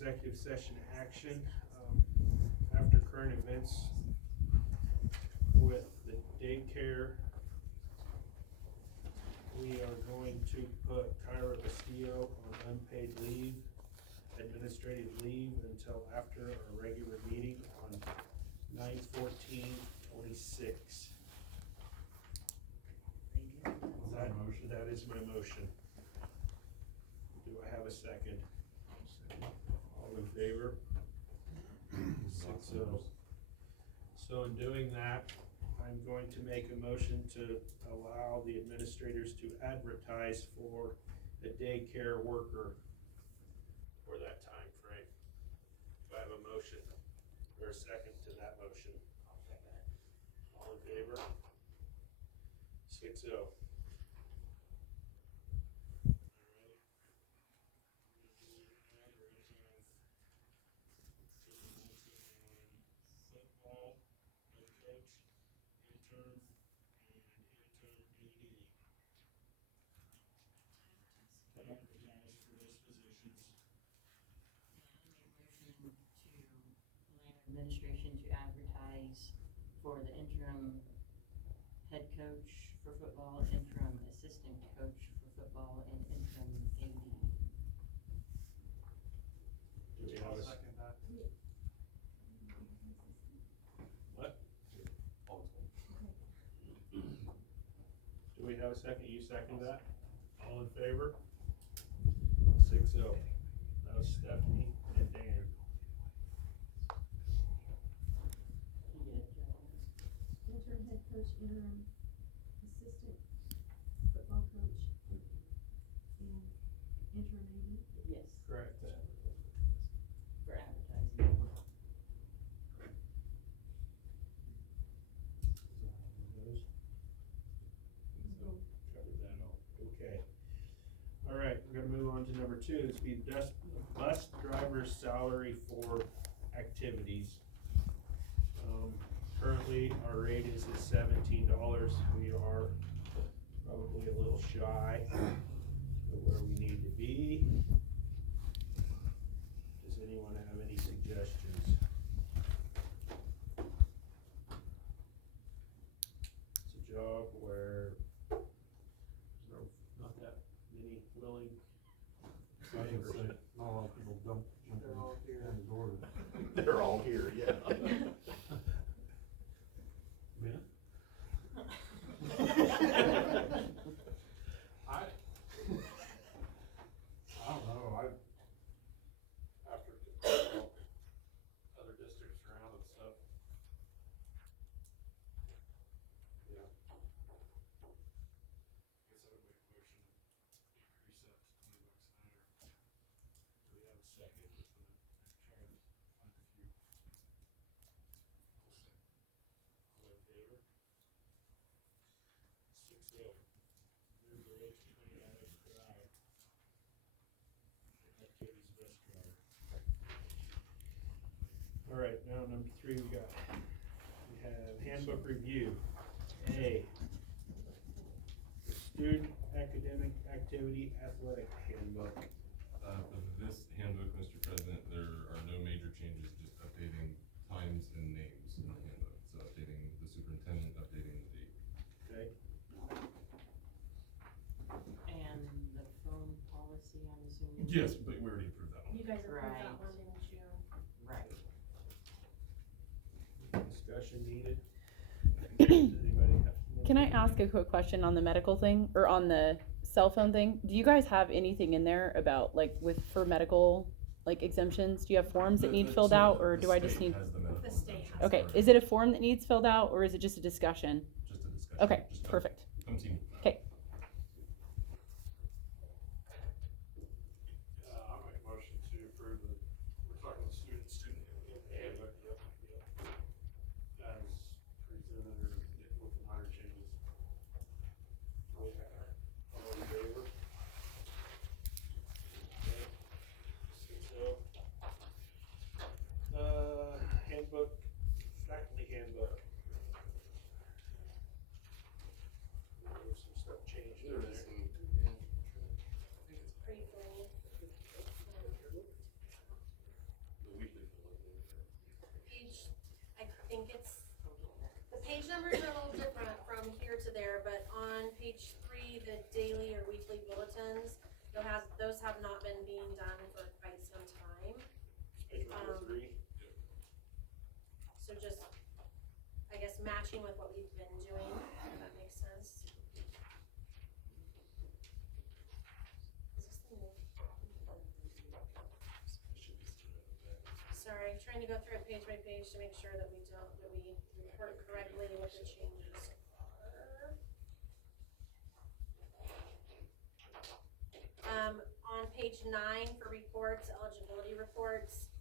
executive session action, after current events with the daycare, we are going to put Kyra Castillo on unpaid leave, administrative leave until after our regular meeting on 9/14/26. That is my motion. Do I have a second? All in favor? 6-0. So in doing that, I'm going to make a motion to allow the administrators to advertise for a daycare worker for that time frame. Do I have a motion or a second to that motion? I'll second it. All in favor? 6-0. Administration to advertise for the interim head coach for football, interim assistant coach for football, and interim AD. Do we have a second that. what? Do we have a second? You second that? All in favor? 6-0. That was Stephanie and Dan. Interim head coach, interim assistant football coach, and interim AD. Yes, Correct. for advertising. Covered that all. Okay. All right, we're gonna move on to number 2. This will be bus driver's salary for activities. Currently, our rate is at $17. We are probably a little shy of where we need to be. Does anyone have any suggestions? It's a job where there's not that many willing drivers. Not a lot of people don't jump in the door. They're all here, yeah. Yeah. I don't know, after other districts around and stuff. Yeah. I guess I would make a motion to increase that to $20 an hour. Do we have a second? Just gonna try to find a few. All in favor? 6-0. Move the rate to $20 per hour. Activities bus driver. All right, now number 3 we have handbook review. A, student academic activity athletic handbook. For this handbook, Mr. President, there are no major changes, just updating times and names in the handbook. So updating the superintendent, updating the date. Okay, And the phone policy, I'm assuming? Yes, but we already approved that one. You guys approved Right. that one, didn't you? Right. discussion needed. Does anybody have? Can I ask a quick question on the medical thing or on the cell phone thing? Do you guys have anything in there about for medical exemptions? Do you have forms that need filled out, or do I just need? The state has Okay, is it a form that needs filled out, or is it just a discussion? Just a discussion. Okay, Just perfect. Come see me. Okay. I'll make a motion to approve we're talking the student handbook, yep. As presented or with the minor changes. All in favor? Okay. 6-0. Handbook, faculty handbook. There's some stuff those have not been being done for quite some time. Page 143. So just, I guess, matching with what we've been doing, if that makes sense. Is this the new? Sorry, trying to go through it page by page to make sure that we report correctly what the changes are. On page 9 for reports, eligibility reports,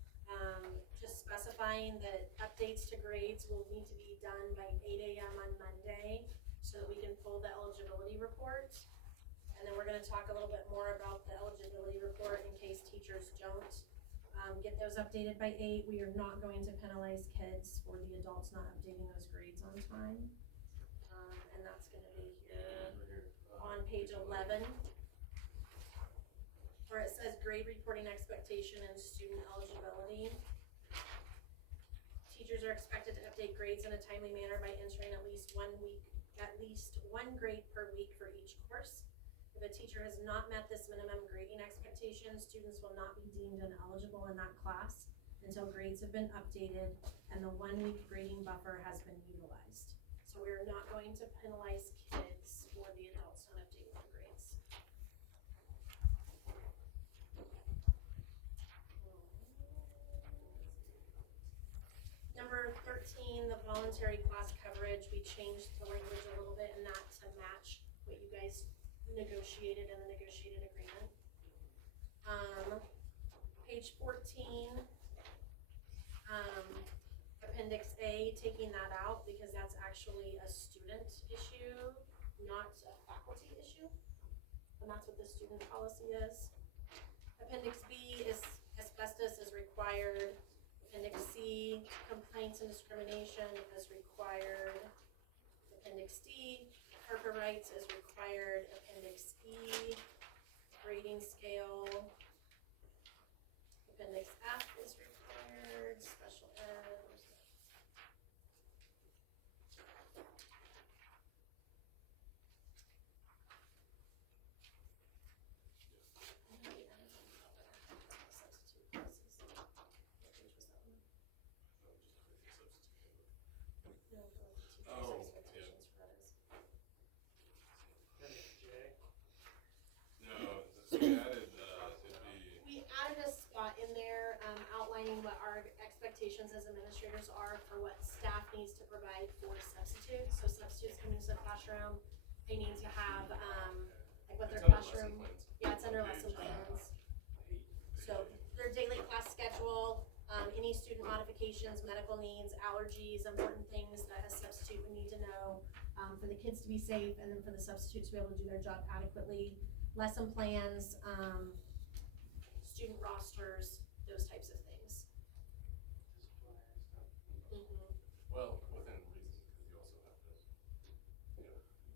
just specifying that updates to grades will need to be done by 8 a.m. on Monday so that we can pull the eligibility report. And then we're gonna talk a little bit more about the eligibility report in case teachers don't get those updated by 8. We are not going to penalize kids for the adults not updating those grades on time. And that's gonna be here on page 11, where it says grade reporting expectation and student eligibility. Teachers are expected to update grades in a timely manner by entering at least one grade per week for each course. If a teacher has not met this minimum grading expectation, students will not be deemed ineligible in that class until grades have been updated and the 1 week grading buffer has been utilized. So we're not going to penalize kids for the adults not updating their grades. Number 13, the voluntary class coverage. We changed the language a little bit in that to match what you guys negotiated in the negotiated agreement. Page 14, Appendix A, taking that out because that's actually a student issue, not a faculty issue. And that's what the student policy is. Appendix B is asbestos is required. Appendix C, complaints and discrimination is required. Appendix D, Harper rights is required. Appendix E, grading scale. Appendix F is required. Special ed. Substitute classes. What page was that one? No, for the teacher's Oh, expectations for others. No, so we added, it'd be, We added a spot in there, outlining what our expectations as administrators are for what staff needs to provide for substitutes. So substitutes coming into the classroom, they need to have, like what their it's under lesson classroom, plans. yeah, it's under lesson plans. So their daily class schedule, any student modifications, medical needs, allergies, important things that a substitute would need to know, for the kids to be safe and then for the substitutes to be able to do their job adequately. Lesson plans, student rosters, those types of things. Well, within reason, because you also have to,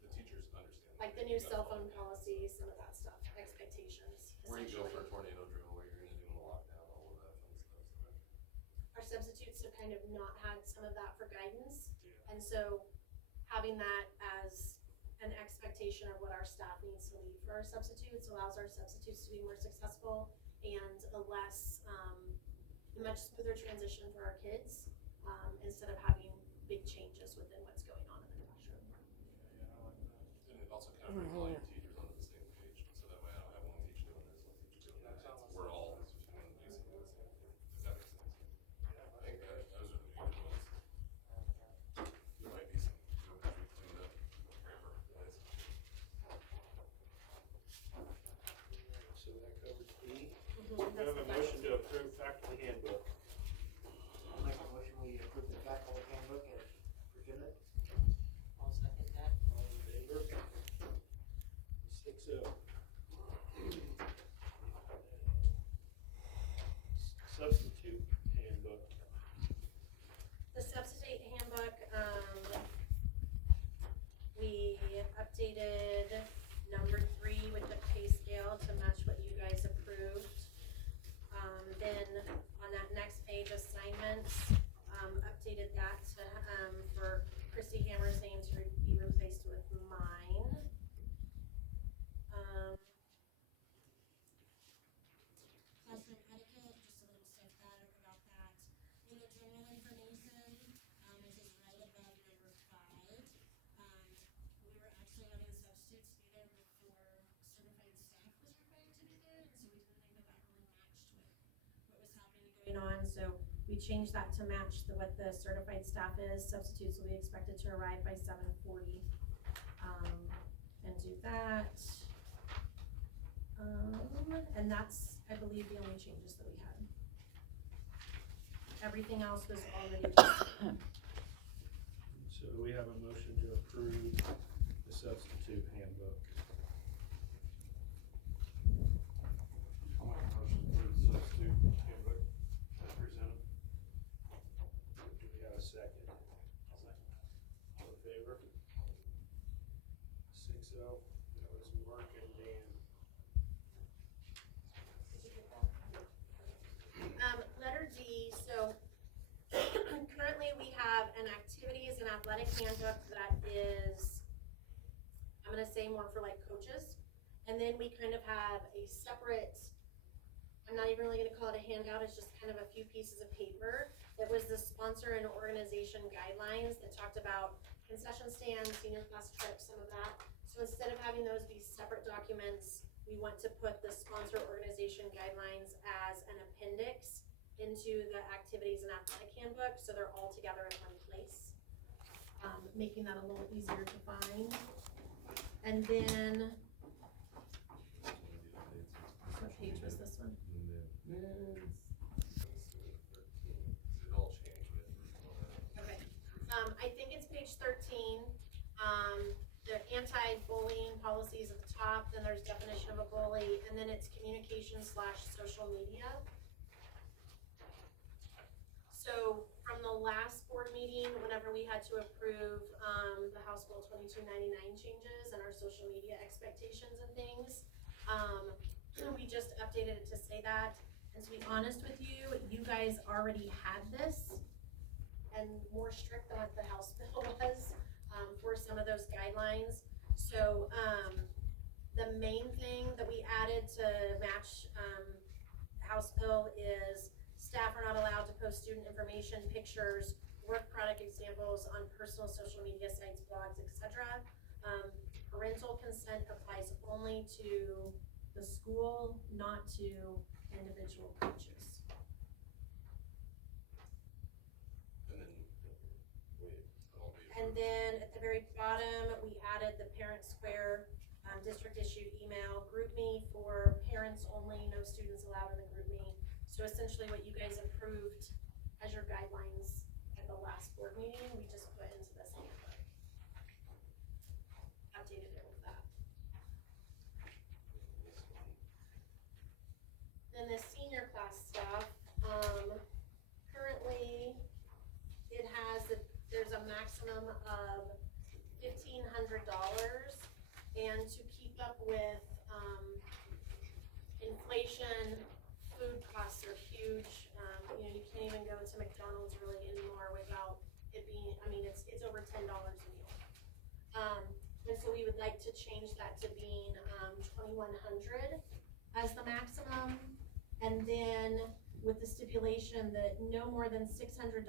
the teachers understand. Like the new cell phone policy, some of that stuff, expectations. Where you go for a essentially. tornado drill, where you're gonna do a lockdown, all of that fun stuff, so. Our substitutes have kind of not had some of that for guidance. And so having that as an expectation of what our staff needs to leave for our substitutes allows our substitutes to be more successful and a much smoother transition for our kids, instead of having big changes within what's going on in the classroom. And it also kind of brings all your teachers onto the same page, so that way I don't have one teacher doing this, one teacher doing that, we're all doing basically the same thing. Does that make sense? I think that those are the main ones. There might be some, cleaned up grammar, guys. So that covers E. Mm-hmm. We have a motion to approve faculty handbook. I'll make a motion, we approve the faculty handbook as presented. I'll second that. All in favor? 6-0. Substitute handbook. The substitute handbook, we updated number 3 with the pay scale to match what you guys approved. Then on that next page, assignments, updated that to, for Christy Hammer's name to be replaced with mine. We changed that to match what the certified staff is. Substitutes will be expected to arrive by 7:40. And do that. And that's, I believe, the only changes that we had. Everything else was already. So we have a motion to approve the substitute handbook. I'll make a motion for the substitute handbook as presented. Do we have a second? All in favor? 6-0. That was Mark and Dan. Letter D, so currently we have an activities and athletic handbook that is, I'm gonna say more for like coaches. And then we kind of have a separate, I'm not even really gonna call it a handout, it's just kind of a few pieces of paper. That was the sponsor and organization guidelines that talked about concession stands, senior class trips, some of that. So instead of having those be separate documents, we want to put the sponsor organization guidelines as an appendix into the activities and athletic handbook, so they're all together in one place, making that a little easier to find. And then, what page was this one? It all changed with. Okay, I think it's page 13. The anti-bullying policies at the top, then there's definition of a bully, and then it's communication/social media. So from the last board meeting, whenever we had to approve, the House Bill 2299 changes and our social media expectations and things, we just updated it to say that. And to be honest with you, you guys already had this and more strict than what the House bill was, for some of those guidelines. So, the main thing that we added to match, House bill is staff are not allowed to post student information, pictures, work product examples on personal social media sites, blogs, etc. Parental consent applies only to the school, not to individual coaches. And then at the very bottom, we added the Parent Square district issued email, group me for parents only, no students allowed in the group me. So essentially what you guys approved as your guidelines at the last board meeting, we just put into this handbook. Updated it with that. Then the senior class stuff, currently it has, there's a maximum of $1,500, and to keep up with, inflation, food costs are huge. You can't even go to McDonald's really anymore without it being, it's over $10 a meal. And so we would like to change that to being, 2,100 as the maximum. And then with the stipulation that no more than $600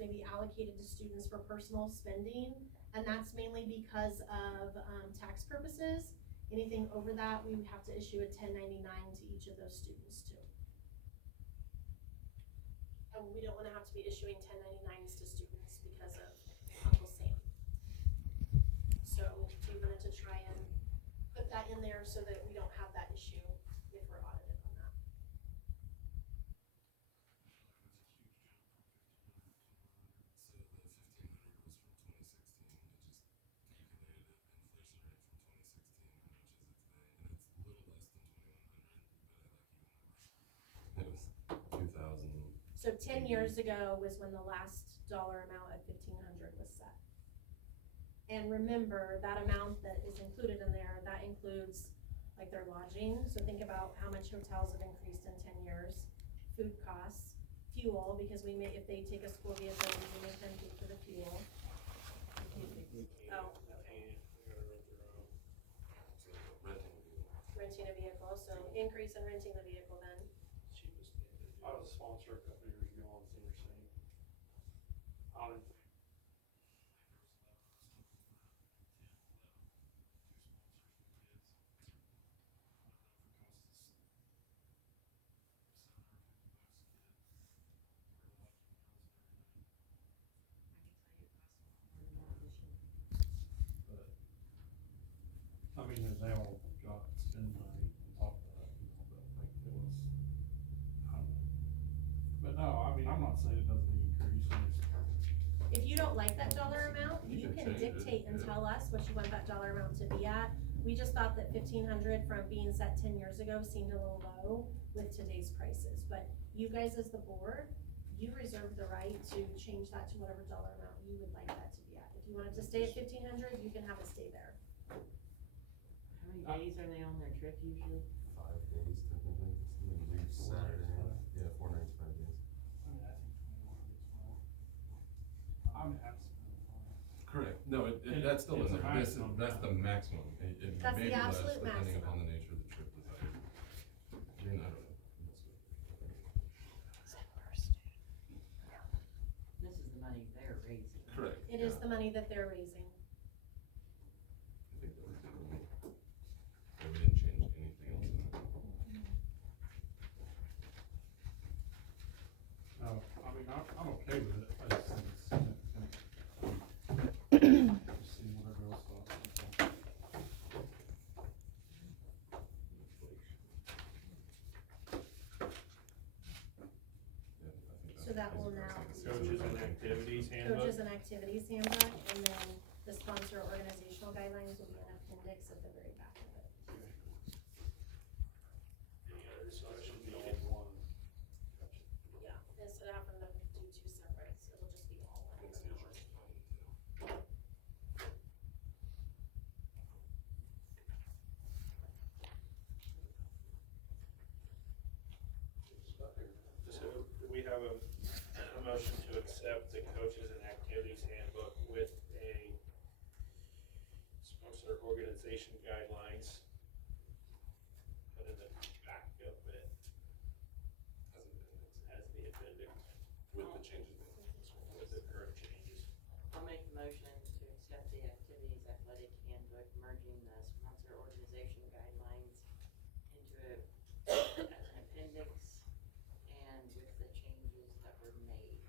may be allocated to students for personal spending. And that's mainly because of, tax purposes. Anything over that, we would have to issue a 1099 to each of those students too. And we don't wanna have to be issuing 1099s to students because of Uncle Sam. So we wanted to try and put that in there so that we don't have that issue if we're audited on that. So 10 years ago was when the last dollar amount of 1,500 was set. And remember, that amount that is included in there, that includes like their lodging. So think about how much hotels have increased in 10 years, food costs, fuel, because if they take a school vehicle, we make them pay for the fuel. Oh, okay. Renting a vehicle, so increase in renting the vehicle then. I was a sponsor a couple years ago on senior center. I don't think. they all got spend money on top of that, you know, but like it was, I don't know. But no, I mean, I'm not saying it doesn't increase, I'm just, If you don't like that dollar amount, You you can can change it, dictate and yeah. tell us what you want that dollar amount to be at. We just thought that 1,500 from being set 10 years ago seemed a little low with today's prices, but you guys as the board, you reserve the right to change that to whatever dollar amount you would like that to be at. If you want it to stay at 1,500, you can have it stay there. How many days are they on their trip usually? 5 days technically, something leaves Saturday, yeah, 4 nights, 5 days. I mean, I think 21 is well. I'm happy. Correct, no, And that's still in it's a there, maximum, that's yeah. the maximum, it That's may the be less absolute depending maximum. upon the nature of the trip desired. I mean, I don't know. This is the money they're raising. Correct. It is the money that they're raising. I think that was the only, we didn't change anything else in that. No, I mean, I'm okay with it, I just think it's significant. Just see whatever else thoughts. Yeah, I think So that will that's now like a Coaches and activities handbook. Coaches and activities handbook, and then the sponsor organizational guidelines will be an appendix at the very back of it. Any other discussion Be all needed? one. Yeah, instead of having them do two separates, it'll just be all one. It's usually fun, too. So do we have a motion to accept the coaches and activities handbook with a sponsor organization guidelines? Put in the back of it As an appendix, as the appendix with the changes made. with the current changes. I'll make the motion to accept the activities athletic handbook, merging the sponsor organization guidelines into as an appendix and with the changes that were made.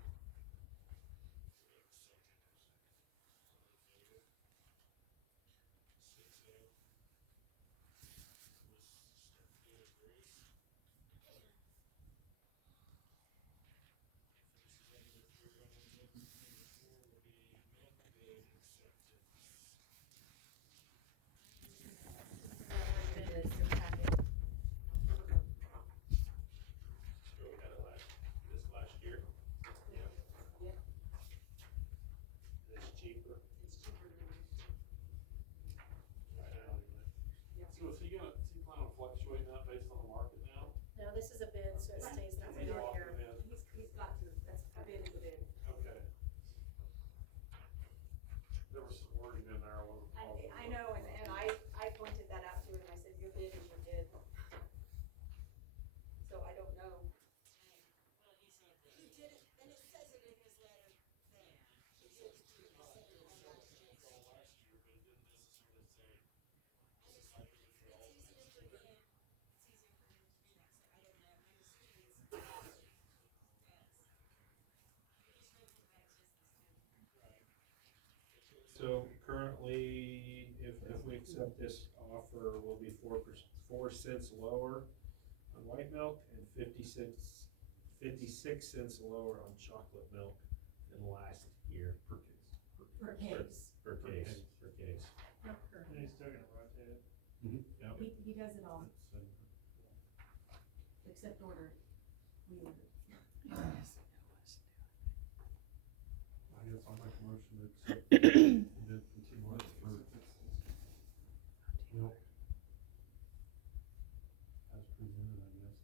So we had it last year. Yep. It's cheaper. It's cheaper than. I know. So is he plan on fluctuating that based on the market now? No, this is a bid, so it stays that way all year. He's got to, that's a bid is a bid. Okay. There was some wording in there I wasn't positive. I know, and I pointed that out to him, I said, your bid is your bid. So I don't know. He did it, and it says it in his letter there. It says to the second on last year. It's easier for him. It's easier for him to do that, so I don't know, I'm assuming it's. Yes. He just went to that just. So currently, if we accept this offer, we'll be 4 cents lower on white milk and 56 cents lower on chocolate milk than last year per case. Per case. Per case. Not per. And he's still gonna rotate it. Yep. He does it all, So, except order, we order. I guess I'll make a motion to accept the continue it for milk. As presented, I guess.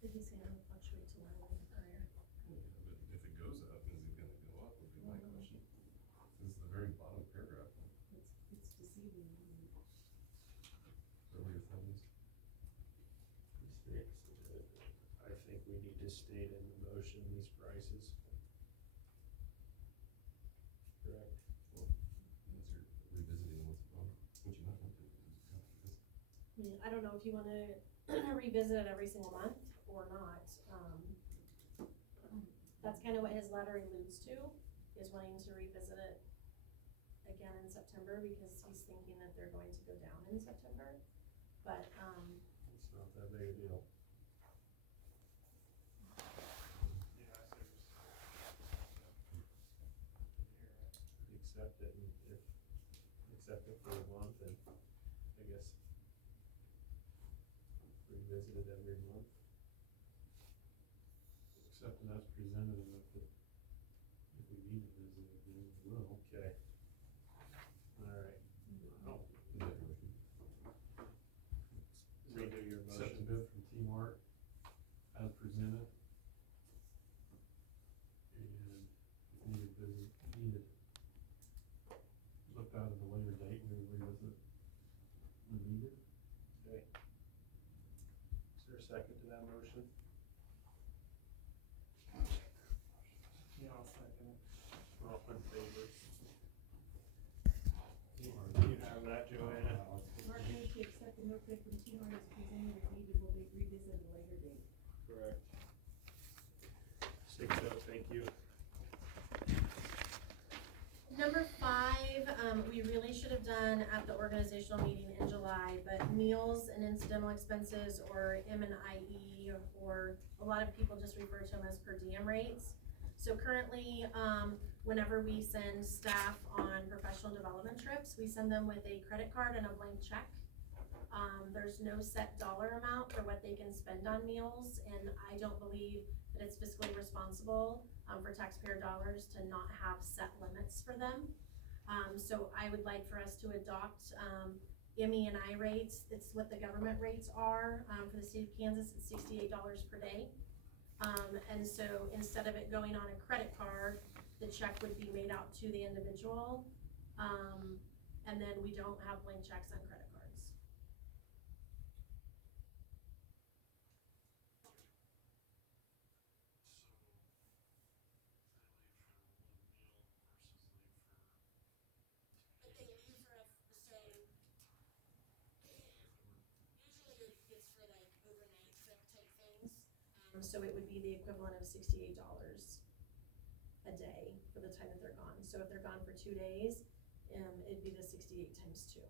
Did he say it'll fluctuate to lower than higher? But if it goes up, is it gonna go up, would be my question. This is the very bottom paragraph, It's deceiving. whatever your thumb is. I think we need to state in the motion these prices. Correct. Unless you're revisiting what's wrong, which you might want to, because it's got this. I mean, I don't know if you wanna revisit it every single month or not. That's kind of what his letter alludes to, is wanting to revisit it again in September, because he's thinking that they're going to go down in September. But, It's not that big a deal. Yeah, I see. Accept it, and if, accept it for a month, and I guess revisit it every month. Except as presented, and if we need to visit it, then we will. Okay. Alright. Oh, Redo your accept the motion. bid from T-Mart as presented. And if needed, looked out at a later date, we would revisit when needed. Okay. Is there a second to that motion? Yeah, I'll second it. All in favor? You have that, Joanna? Mark moves to accept the milk bid from T-Mart as presented, if needed, will be revisited at a later date. Correct. 6-0, thank you. number 5, we really should have done at the organizational meeting in July, but meals and incidental expenses, or M&IE, or a lot of people just refer to them as per diem rates. So currently, whenever we send staff on professional development trips, we send them with a credit card and a blank check. There's no set dollar amount for what they can spend on meals, and I don't believe that it's fiscally responsible for taxpayer dollars to not have set limits for them. So I would like for us to adopt MEI rates. It's what the government rates are for the state of Kansas. It's $68 per day. And so instead of it going on a credit card, the check would be made out to the individual. And then we don't have blank checks on credit cards. But they leave for a, so, usually it's for like overnight trip type things. So it would be the equivalent of $68 a day for the time that they're gone. So if they're gone for 2 days, it'd be the 68 times 2.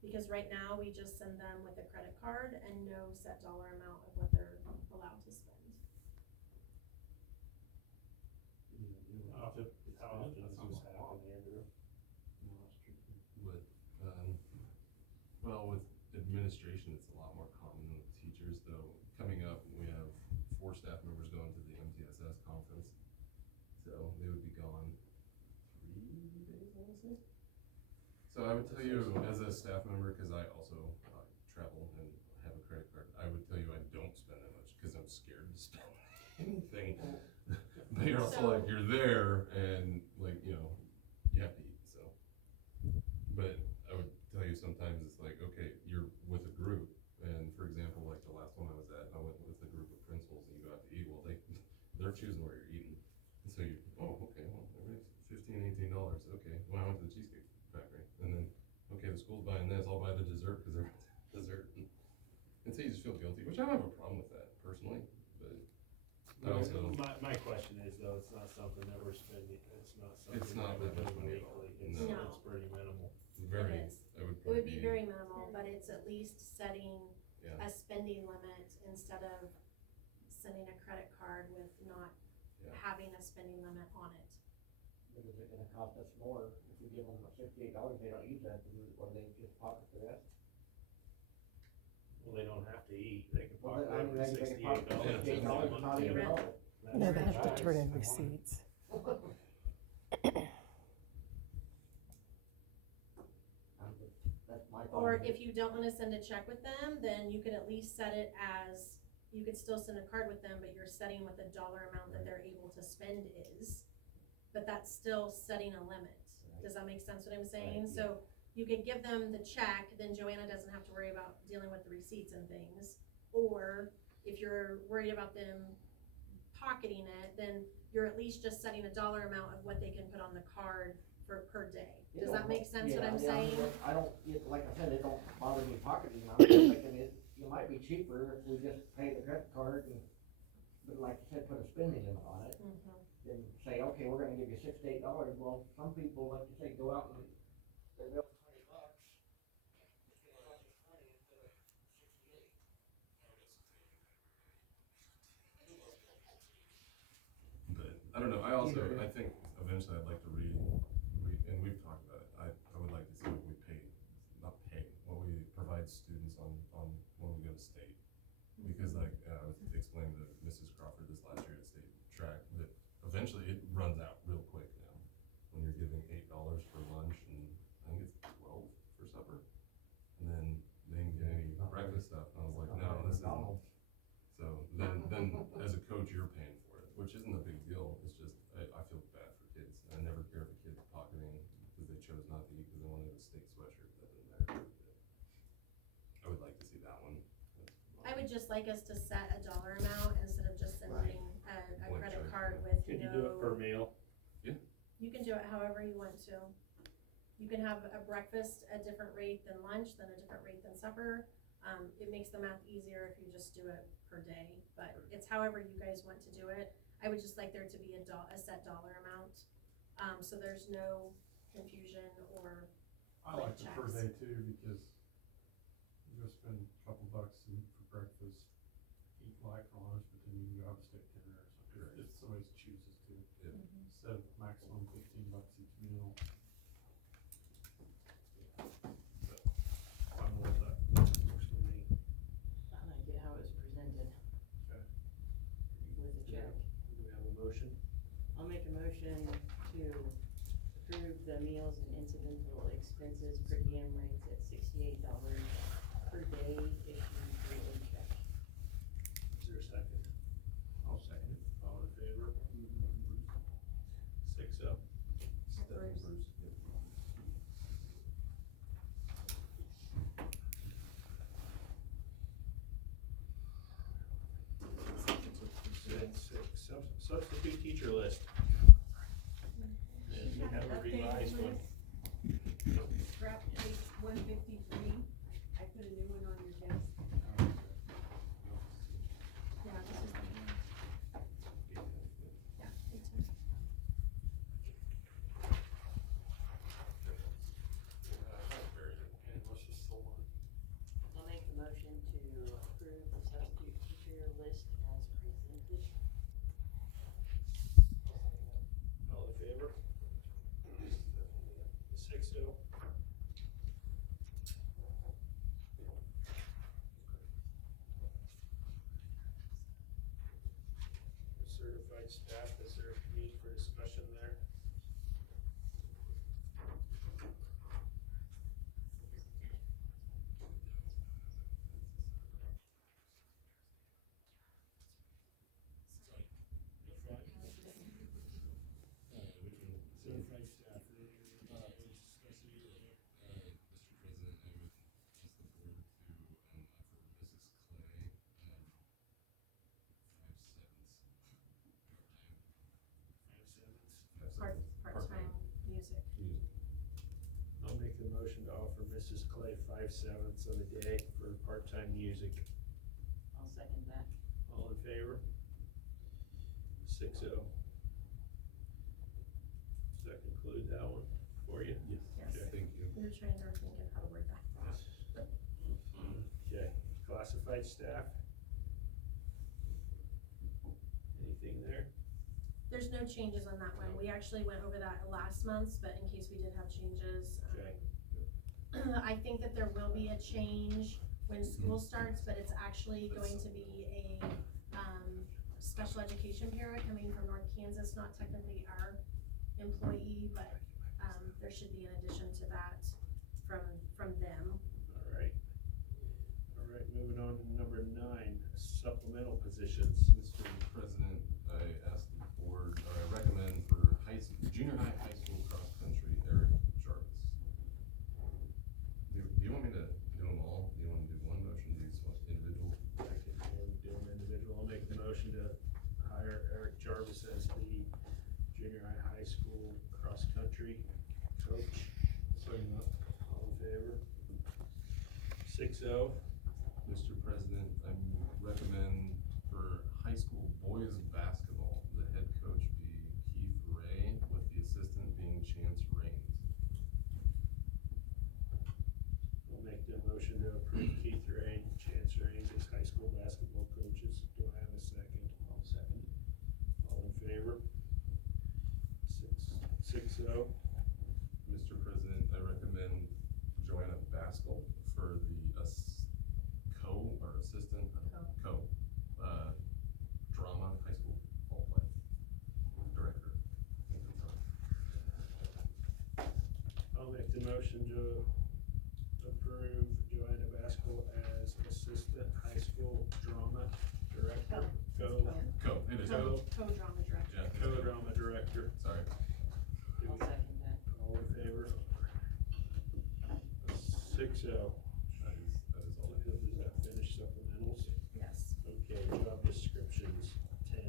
Because right now, we just send them with a credit card and no set dollar amount of what they're allowed to spend. How often does this happen, Andrew? With, well, with administration, it's a lot more common than with teachers, though. Coming up, we have 4 staff members going to the MTSS conference, so they would be gone 3 days, I wanna say. So I would tell you, as a staff member, cause I also travel and have a credit card, I would tell you I don't spend that much, cause I'm scared to spend anything. But you're also So- like, you're there, and like, you know, you have to eat, so. But I would tell you sometimes it's like, okay, you're with a group, and for example, like the last one I was at, I went with a group of principals and you go out to eat, well, they're choosing where you're eating. And so you, oh, okay, well, everything's $15, $18, okay, well, I went to the Cheesecake Factory, and then, okay, the school's buying this, I'll buy the dessert, cause they're dessert. And so you just feel guilty, which I don't have a problem with that personally, but I also, My question is though, it's not something that we're spending, it's not something It's not that we're that much doing money at all. weekly, No. No. it's pretty minimal. very, It is. I would It would probably be very minimal, but it's at least setting yeah, a spending limit instead of sending a credit card with not Yeah. having a spending limit on it. But is it gonna cost us more if we give them $68, they don't use that, or they just pocket the rest? Well, they don't have to eat, they can Well, pocket I mean, up to they can pocket $68. $68 and not even Yeah. know. No, they have to That's turn in nice. receipts. That's my thought. Or if you don't wanna send a check with them, then you could at least set it as, you could still send a card with them, but you're setting what the dollar amount that they're able to spend is. But that's still setting a limit. Does that make sense what I'm saying? Right, So you could give them the check, then Joanna doesn't have to worry about dealing with the receipts and things. Or if you're worried about them pocketing it, then you're at least just setting a dollar amount of what they can put on the card per day. Does that make sense what I'm Yeah, I mean, saying? I don't, like I said, it don't bother me pocketing, I'm just thinking it might be cheaper if we just pay the credit card and, but like you said, put a spending limit on it. Mhm. Then say, okay, we're gonna give you $6 to $8, well, some people, like you say, go out and they bill $20. Get a bunch of 20 instead of 68. But, I don't know, I think eventually I'd like to and we've talked about it, I would like to see what we what we provide students on when we go to state. Because like, I was explaining to Mrs. Crawford this last year at state track, that eventually it runs out real quick now. When you're giving $8 for lunch and I think it's 12 for supper. And then they didn't get any breakfast stuff, and I was like, no, this isn't. So then as a coach, you're paying for it, which isn't a big deal, it's just, I feel bad for kids. I never care for kids pocketing because they chose not to eat because they wanted a steak sweatshirt, that doesn't matter. I would like to see that one. I would just like us to set a dollar amount instead of just sending a Blank credit check, card yeah. with Could you do it per meal? You can do it however you want to. You can have a breakfast a different rate than lunch, then a different rate than supper. It makes the math easier if you just do it per day, but it's however you guys want to do it. I would just like there to be a set dollar amount, so there's no confusion or I like the per checks. day too, because you go spend a couple bucks for breakfast, eat light for lunch, but then you can go have a steak dinner or something, if somebody chooses to. Yeah. Instead of maximum $15 each meal. I don't know if that works for me. I like it how it's presented. Okay. With a check. Do we have a motion? I'll make a motion to approve the meals and incidental expenses per diem rates at $68 per day issued through a check. Is there a second? I'll second it. All in favor? 6-0. Bruce. Yep. Substitute teacher list. And we have a revised one. Scrap page 153, I put a new one on your desk. Yeah, this is the one. Yeah, me too. And let's just still one. I'll make a motion to approve the substitute teacher list as presented. All in favor? 6-0. Certified staff, is there a need for discussion there? You're fine. Certified staff, Mr. President, I would ask the board to, for Mrs. Clay, 5/7 5/7. Part-time music. Music. I'll make the motion to offer Mrs. Clay 5/7 of a day for part-time music. I'll second that. All in favor? 6-0. Does that conclude that one for you? Yes. Yes. Okay. Thank you. We were trying to think of how to word that. Okay, classified staff? Anything there? There's no changes on that one. We actually went over that last month, but in case we did have changes. Okay. I think that there will be a change when school starts, but it's actually going to be a, special education para coming from North Kansas, not technically our employee, but, there should be an addition to that from them. Alright. Alright, moving on to number 9, supplemental positions. Mr. President, I asked the board, or I recommend for junior high school cross country, Eric Jarvis. Do you want me to do them all? Do you want to do one motion? Do you just want individual? I can do an individual. I'll make the motion to hire Eric Jarvis as the junior high school cross country coach. Second that. All in favor? 6-0. Mr. President, I recommend for high school boys basketball, the head coach be Keith Ray with the assistant being Chance Raines. I'll make the motion to approve Keith Ray and Chance Raines as high school basketball coaches. Do I have a second? I'll second. All in favor? 6-0. Mr. President, I recommend Joanna Baskell for the assistant drama high school ball play director. I'll make the motion to approve Joanna Baskell as assistant high school drama director. It is Co-drama director. Yeah, it's Co-drama director. Sorry. I'll second that. All in favor? 6-0. That is all I have. Does that finish supplementals? Yes. Okay, job descriptions, 10.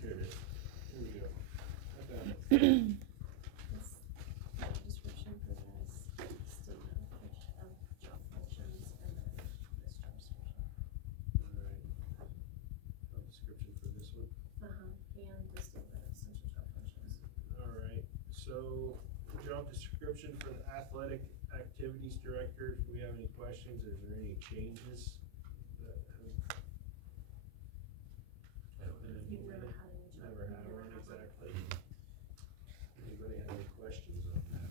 Here it is. Here we go. I found it. This job description for this statement of job functions and then this job description. Alright. Job description for this one. And the statement of essential job functions. Alright, so job description for the athletic activities director. Do we have any questions? Is there any changes that have You've never had any job. never had you've one never had exactly? Anybody have any questions on that?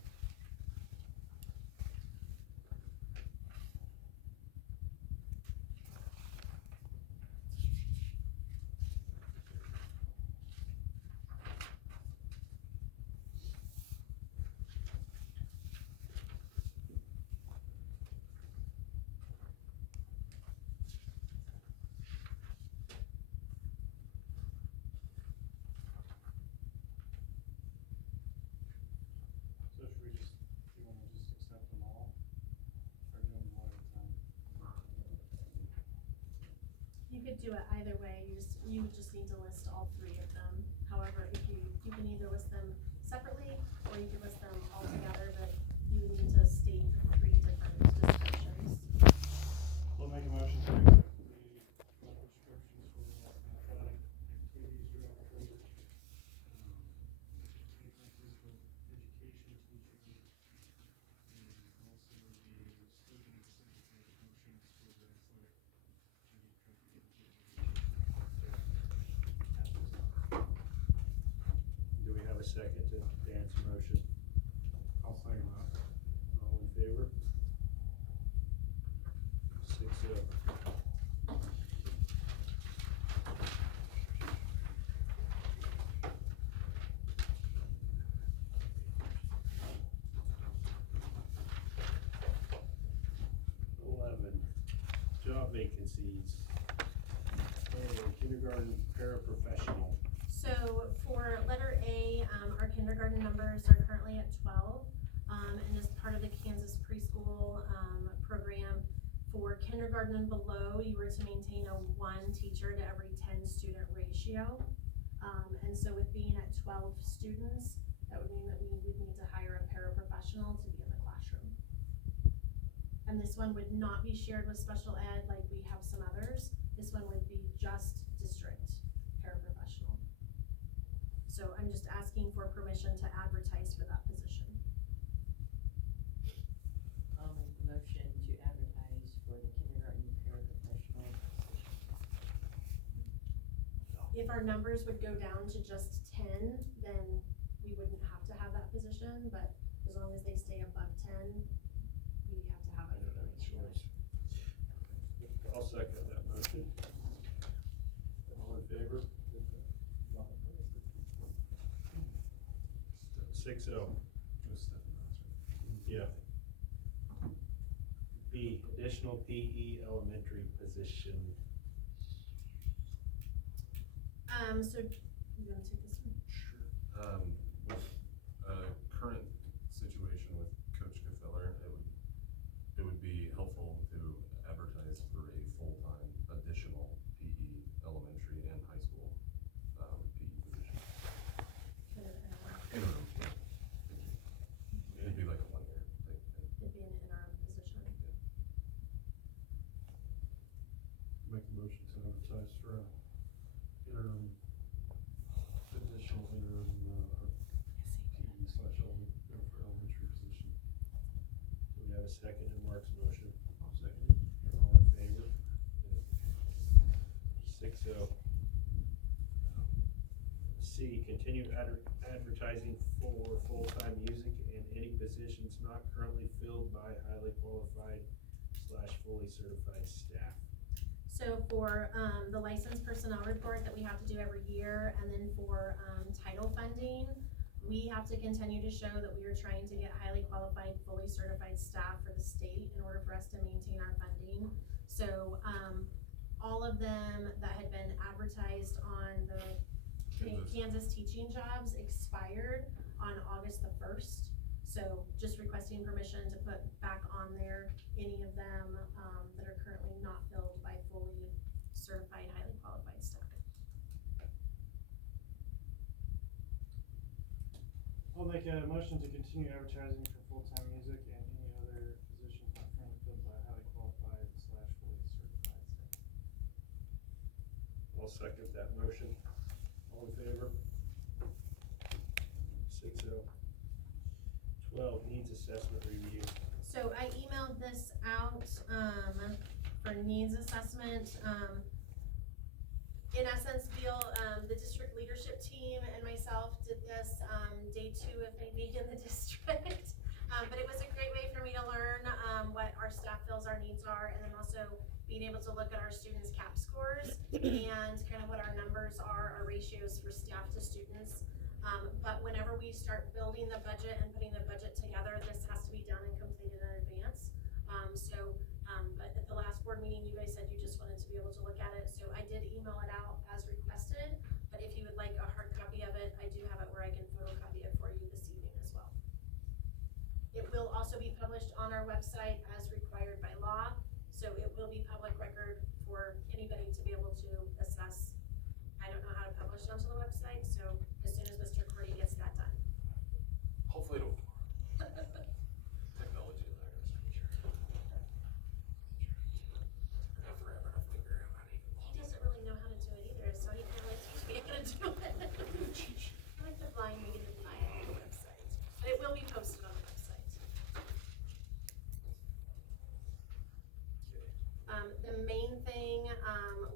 So should we just, do you wanna just accept them all? Or do them one at a time? You could do it either way, you would just need to list all three of them. However, if you can either list them separately, or you could list them all together, but you would need to state three different descriptions. We'll make a motion to accept the job descriptions for athletic activities director. Vacancies for education teacher. And also the student secretary functions for the athletic. Do we have a second to Dan's motion? I'll second that. All in favor? 6-0. Job vacancies. Hey, kindergarten paraprofessional. So for letter A, our kindergarten numbers are currently at 12. And as part of the Kansas preschool program, for kindergarten and below, you were to maintain a 1 teacher to every 10 student ratio. And so with being at 12 students, that would mean that we would need to hire a paraprofessional to be in the classroom. And this one would not be shared with special ed like we have some others. This one would be just district paraprofessional. So I'm just asking for permission to advertise for that position. I'll make the motion to advertise for the kindergarten paraprofessional position. If our numbers would go down to just 10, then we wouldn't have to have that position, but as long as they stay above 10, we have to have I it don't for have the a choice. I'll second that motion. All in favor? 6-0. It was Stephen Ross, right? Yeah. B, additional PE elementary position. So, you wanna take this one? Sure. With current situation with Coach Gefeller, it would be helpful to advertise for a full-time additional PE elementary and high school PE position. Interim, yeah. It'd be like a 1 year type thing. It'd be an interim position. Make a motion to advertise for a interim, additional interim, PE/elementary position. Do we have a second to Mark's motion? I'll second it. All in favor? 6-0. C, continue advertising for full-time music and any positions not currently filled by highly qualified / fully certified staff. So for, the licensed personnel report that we have to do every year, and then for, title funding, we have to continue to show that we are trying to get highly qualified, fully certified staff for the state in order for us to maintain our funding. So, all of them that had been advertised on the Kansas teaching jobs expired on August the 1st. So just requesting permission to put back on there any of them, that are currently not filled by fully certified, highly qualified staff. I'll make a motion to continue advertising for full-time music and any other positions not currently filled by highly qualified / fully certified staff. I'll second that motion. All in favor? 6-0. 12, needs assessment review. So I emailed this out, for needs assessment. In essence, Beal, the district leadership team and myself did this, day 2 of me being in the district. But it was a great way for me to learn, what our staff feels our needs are, and then also being able to look at our students' CAP scores and kind of what our numbers are, our ratios for staff to students. But whenever we start building the budget and putting the budget together, this has to be done and completed in advance. But at the last board meeting, you guys said you just wanted to be able to look at it, so I did email it out as requested. But if you would like a hard copy of it, I do have it where I can photocopy it for you this evening as well. It will also be published on our website as required by law, so it will be public record for anybody to be able to assess. I don't know how to publish it onto the website, so as soon as Mr. Cordy gets that done. Hopefully it'll. Technology allows for sure. I have forever to figure out how to even log He doesn't really know how to do it either, so he can't really teach me how to do it. I like to blind me to the website, but it will be posted on the website. The main thing,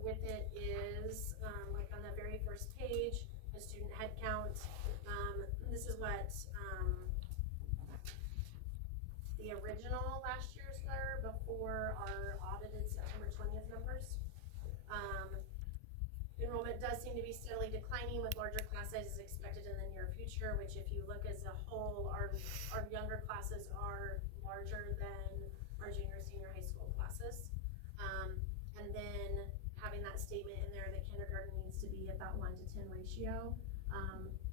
with it is, like on the very first page, the student head count. This is what, the original last year's were before our audited September 20th numbers. Enrollment does seem to be steadily declining with larger class sizes expected in the near future, which if you look as a whole, our younger classes are larger than our junior, senior high school classes. And then having that statement in there that kindergarten needs to be at that 1-to-10 ratio.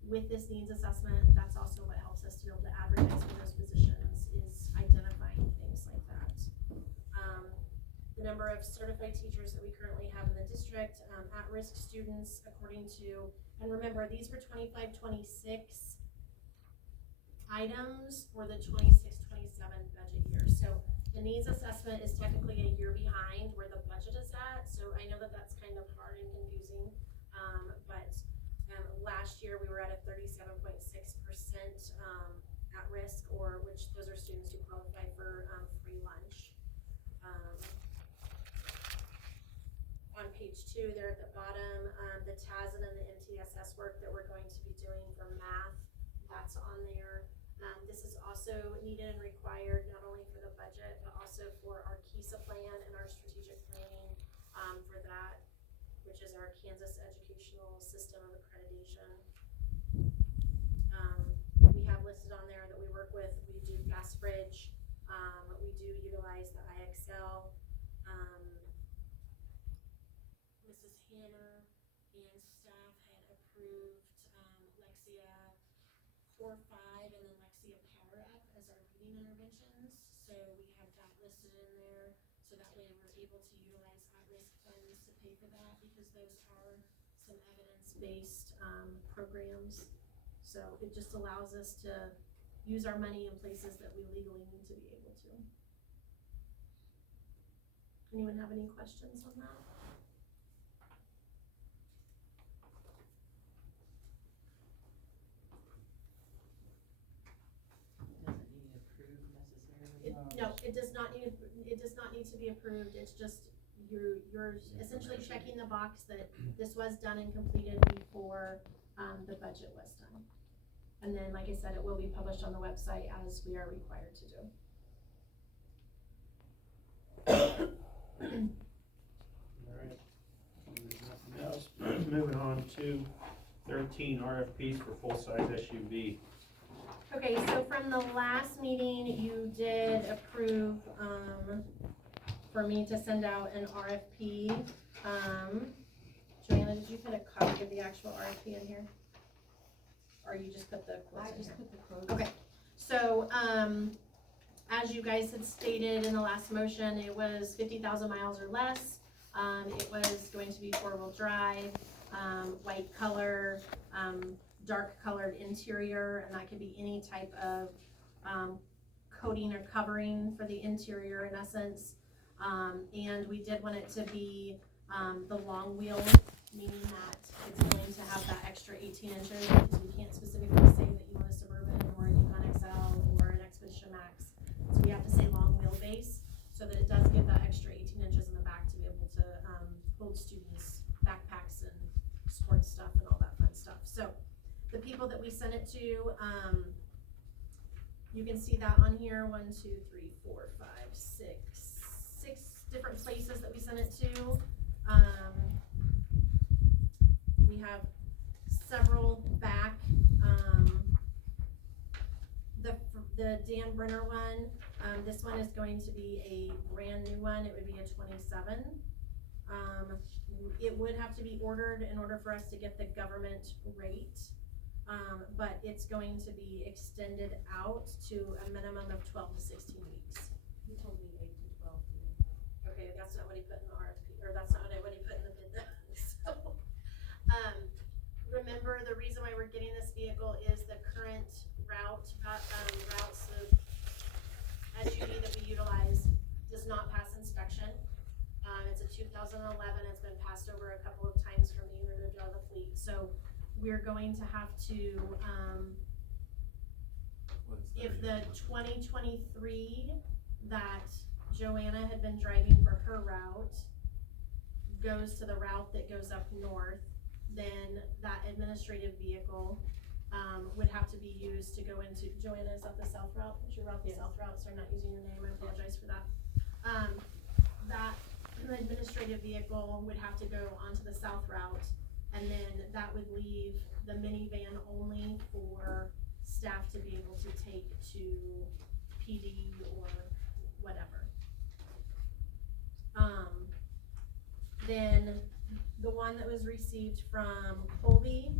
With this needs assessment, that's also what helps us to be able to advertise for those positions, is identifying things like that. The number of certified teachers that we currently have in the district, at-risk students according to, and remember, these were 25-26 items for the 26-27 budget year. So the needs assessment is technically a year behind where the budget is at, so I know that that's kind of hard and confusing, but last year we were at a 37.6% at risk, or which those are students who qualify for free lunch. On page 2 there at the bottom, the TASN and the MTSS work that we're going to be doing for math, that's on there. This is also needed and required not only for the budget, but also for our KISA plan and our strategic planning for that, which is our Kansas Educational System of Accreditation. We have listed on there that we work with, we do gas bridge, we do utilize the IXL. Mrs. Hanner and staff had approved, Lexia 4.5 and then Lexia Power Up as our reading interventions. So we have that listed in there, so that way we're able to utilize at-risk funds to pay for that, because those are some evidence-based, programs. So it just allows us to use our money in places that we legally need to be able to. Anyone have any questions on that? Doesn't need approved necessarily. No, it does not need to be approved, it's just, you're essentially checking the box that this was done and completed before, the budget was done. And then, like I said, it will be published on the website as we are required to do. Alright, there's nothing else. Moving on to 13 RFPs for full-size SUV. Okay, so from the last meeting, you did approve, for me to send out an RFP. Joanna, did you put a copy of the actual RFP in here? Or you just put the quotes in here? Put the quotes. Okay, so, as you guys had stated in the last motion, it was 50,000 miles or less. It was going to be 4-wheel drive, white color, dark colored interior, and that could be any type of, coating or covering for the interior in essence. And we did want it to be, the long wheel, meaning that it's going to have that extra 18 inches, because we can't specifically say that you want a Suburban or a Yukon XL or an Expedition Max. So we have to say long wheelbase, so that it does give that extra 18 inches in the back to be able to, hold students' backpacks and sports stuff and all that fun stuff. So the people that we sent it to, you can see that on here, 1, 2, 3, 4, 5, 6 different places that we sent it to. We have several back. The Dan Brenner one, this one is going to be a brand new one. It would be a 27. It would have to be ordered in order for us to get the government rate, but it's going to be extended out to a minimum of 12 to 16 weeks. He told me 8 to 12. Okay, that's not what he put in the RFP, or that's not what he put in the bid. So, remember, the reason why we're getting this vehicle is the current routes, the SUV that we utilize does not pass inspection. It's a 2011, it's been passed over a couple of times from being removed out of the fleet. So we're going to have to, if the 2023 that Joanna had been driving for her route goes to the route that goes up north, then that administrative vehicle would have to be used to go into, Joanna, is that the south route? Is your route the south route? So I'm not using your name, I apologize for that. That administrative vehicle would have to go onto the south route, and then that would leave the minivan only for staff to be able to take to PD or whatever. Then the one that was received from Colby,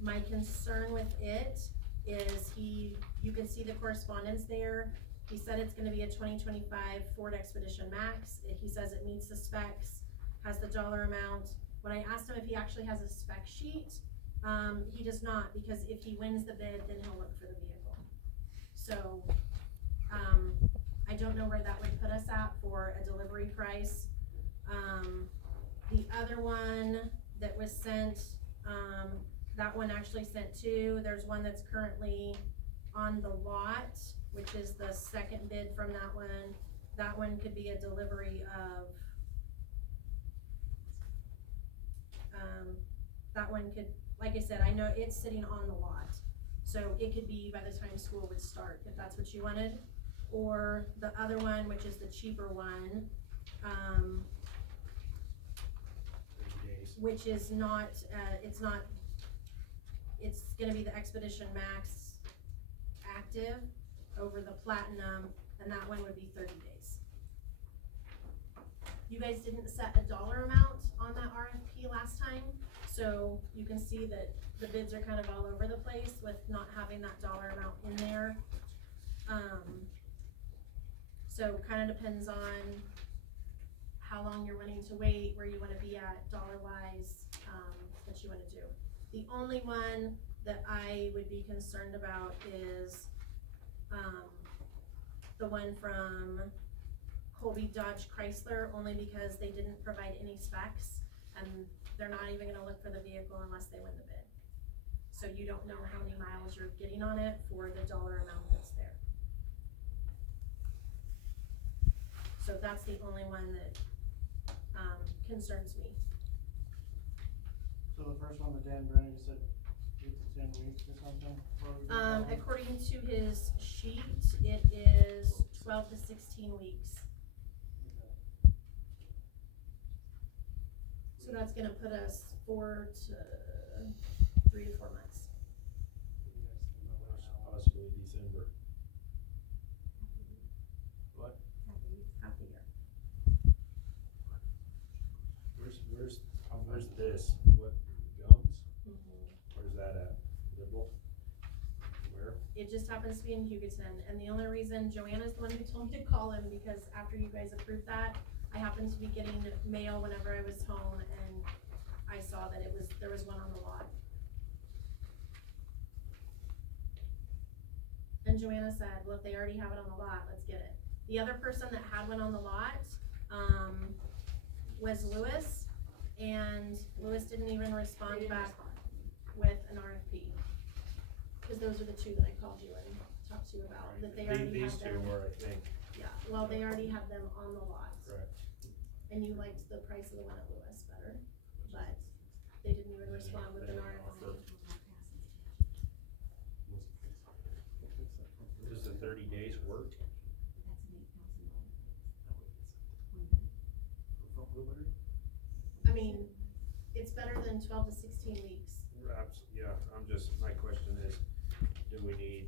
my concern with it is you can see the correspondence there. He said it's gonna be a 2025 Ford Expedition Max. He says it meets the specs, has the dollar amount. When I asked him if he actually has a spec sheet, he does not, because if he wins the bid, then he'll look for the vehicle. So, I don't know where that would put us at for a delivery price. The other one that was sent, that one actually sent two. There's one that's currently on the lot, which is the second bid from that one. That one could be a delivery of, that one could, like I said, I know it's sitting on the lot. So it could be by the time school would start, if that's what you wanted. Or the other one, which is the cheaper one, which is not, it's gonna be the Expedition Max Active, over the platinum, and that one would be 30 days. You guys didn't set a dollar amount on that RFP last time, so you can see that the bids are kind of all over the place with not having that dollar amount in there. So kind of depends on how long you're wanting to wait, where you wanna be at dollar-wise, what you wanna do. The only one that I would be concerned about is, the one from Colby Dodge Chrysler, only because they didn't provide any specs, and they're not even gonna look for the vehicle unless they win the bid. So you don't know how many miles you're getting on it for the dollar amount that's there. So that's the only one that, concerns me. So the first one, the Dan Brennan, you said 8 to 10 weeks or something? before we get that one? According to his sheet, it is 12 to 16 weeks. Okay. So that's gonna put us 3 to 4 months. What do you guys think about that now? Possibly December. What? Half the year. Where's this? What, Gums? Where's that at? Liberal? Where? It just happens to be in Hugoton, and the only reason Joanna's the one who told me to call him, because after you guys approved that, I happened to be getting mail whenever I was home, and I saw that there was one on the lot. And Joanna said, well, if they already have it on the lot, let's get it. The other person that had one on the lot, was Lewis, and Lewis didn't even respond back with an RFP. Cause those are the two that I called you and talked to you about, that they already These had two them. were, I think. Yeah, well, they already had them on the lot. Correct. And you liked the price of the one at Lewis better, but they didn't even respond with an RFP. Does the 30 days work? I mean, it's better than 12 to 16 weeks. Yeah, my question is, do we need,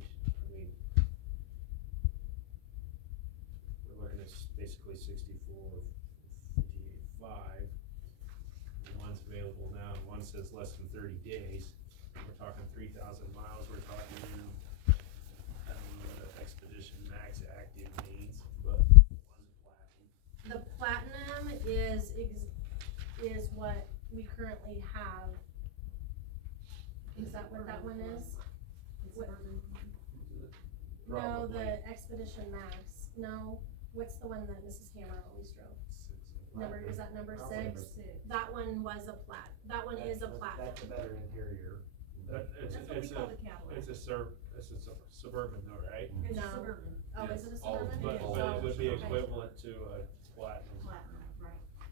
we're looking at basically 58.5. One's available now, and one says less than 30 days. We're talking 3,000 miles, we're talking, I don't know what an Expedition Max Active means, but one's platinum. The platinum is what we currently have. Is that what that one is? What- No, Probably. the Expedition Max. No, what's the one that Mrs. Hammer always drove? Is that number 6? That one was a that one is a platinum. That's a better interior. But it's a Suburban though, right? No. Oh, is it a All of Suburban? them. But Oh, it would be okay. equivalent to a platinum.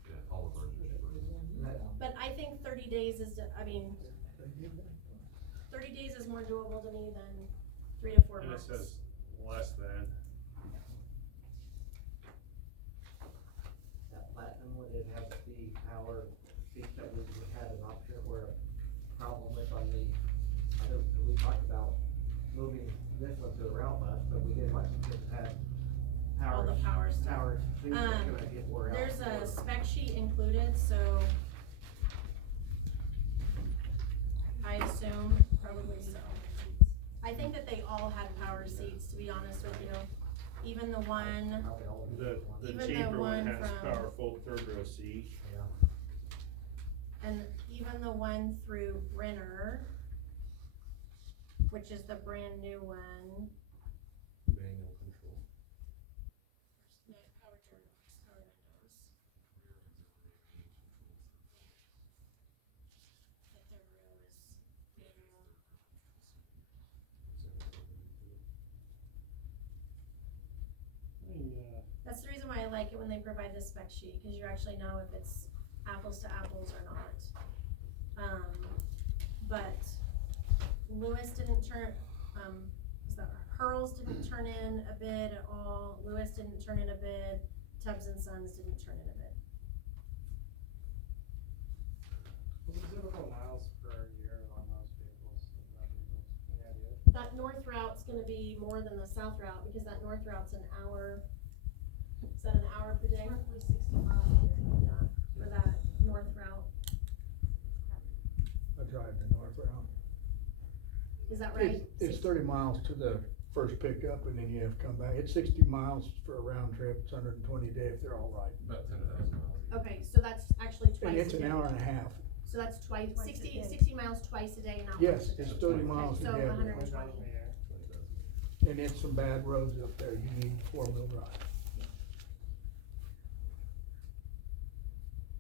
Yeah, all of ours are But I think 30 days is, 30 days is more doable to me than 3 to 4 And it months. says less than. That platinum, would it have the power seats that we had an option or a problem with on the, I know, we talked about moving this one to a route bus, but we did like to have All power. the power stuff. Power seats are gonna get wore out. There's a spec sheet included, so I assume probably so. I think that they all had power seats, to be honest with you. Even the one, Probably all of The these ones. Even the cheaper one one has from- powerful third row seat. Yeah. and even the one through Brenner, which is the brand new one. Manual control. Power doors, power windows. The third row is manual. That's the reason why I like it when they provide this spec sheet, cause you actually know if it's apples to apples or not. But Lewis didn't Hurls didn't turn in a bid at all, Lewis didn't turn in a bid, Tubbs and Sons didn't turn in a bid. What's the typical miles per year on those vehicles? Any idea? that north route's gonna be more than the south route, because that north route's an hour, is that an hour per day? Roughly 60 miles a day. Yeah, for that north route, I drive the north route. is that right? It's 30 miles to the first pickup, and then you have to come back. It's 60 miles for a round trip. It's 120 a day if they're all right. About 10,000 miles. Okay, so that's actually twice And a it's an day. hour and a half. So that's twice, Twice a 60 day. miles twice a day, not Yes, once a day. it's 30 miles So together. 120. 20,000 a year. 20,000. And it's some bad roads up there. You need four-wheel drive.